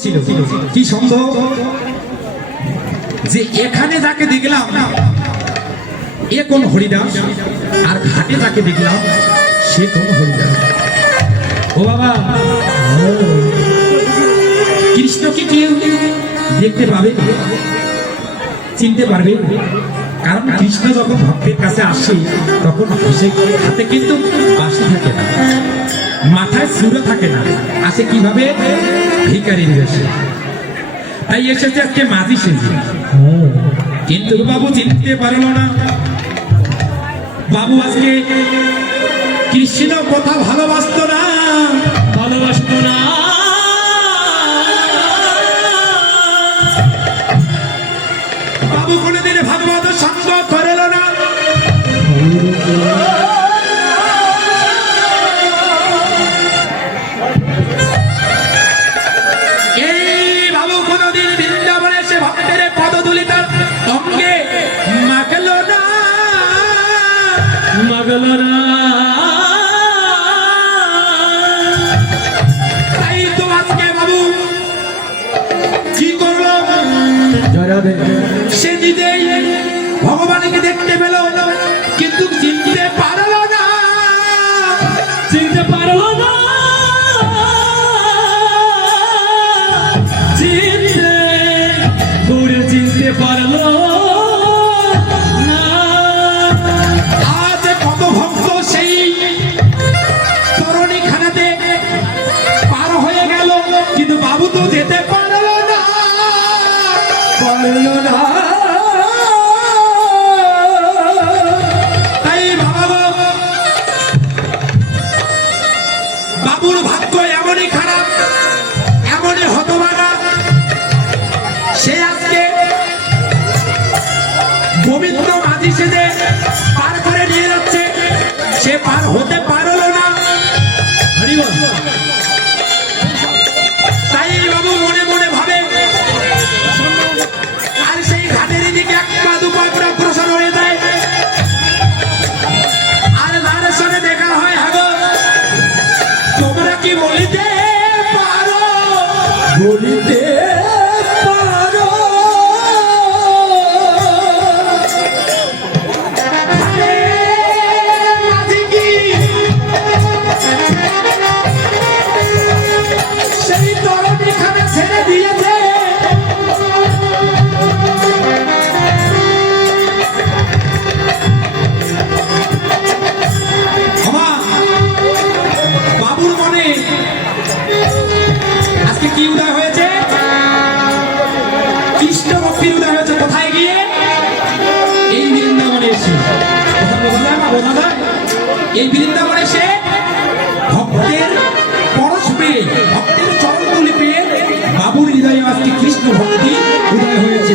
ছিল। কি সম্ভব? যে এখানে যাকে দেখলাম, এ কোন হরিদাস? আর ঘাটে যাকে দেখলাম, সে কোন হরিদাস? ও বাবা কেউ দেখতে পাবে? চিনতে পারবে? কারণ কৃষ্ণ যখন ভক্তের কাছে আসে, তখন হাতে কিন্তু বাসি থাকে না। মাথায় সুরে থাকে না। আসে কীভাবে? ভিকারির বেশে তাই এসেছে আজকে মাঝি সেজে। কিন্তু বাবু চিনতে পারল না। বাবু আজকে কৃষ্ণ কথা ভালোবাসতো না। ভালোবাসতো না। বাবু কোনোদিন ভাগবত সঙ্গ করেল না। চিনতে পারল এমনই উদয় হয়েছে, কোথায় গিয়ে? এই বৃন্দাবনে এসে। এই বৃন্দাবনে সে ভক্তের পরশ পেয়ে, ভক্তের চরণ তুলি পেয়ে বাবুর হৃদয়ে আজকে কৃষ্ণ ভক্তি উদয় হয়েছে।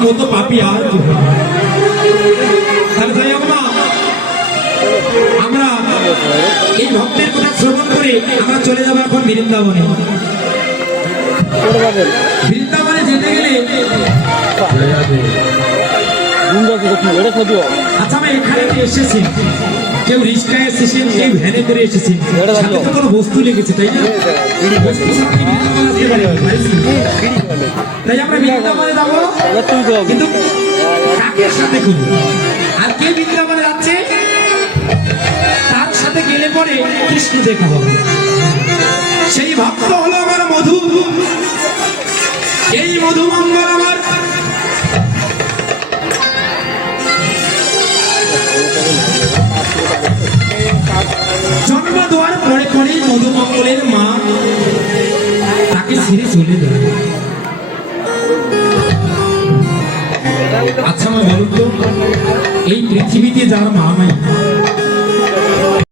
মতো পাপি আর আমরা এই ভক্তের কথা শ্রবণ করে আমরা চলে যাব এখন বৃন্দাবনে বৃন্দাবনে যেতে গেলে আচ্ছা আমি এখানে এসেছি কেউ রিক্সায় এসেছেন কেউ ভ্যানে করে এসেছেন সাথে তো কোনো বস্তু লেগেছে তাই না? পারে? পারিস না? তাই আমরা বৃন্দাবনে যাব। কিন্তু কাকের সাথে করব আর কে বৃন্দাবনে যাচ্ছে? তার সাথে গেলে পরে কৃষ্ণ দেখা হবে। সেই ভক্ত হলো আমার মধু। এই মধু মঙ্গল আমার। জন্ম দেওয়ার পরে পরে মধুমঙ্গলের মা তাকে ছেড়ে চলে যায়। আচ্ছা মা, বলুন তো, এই পৃথিবীতে যার মা নাই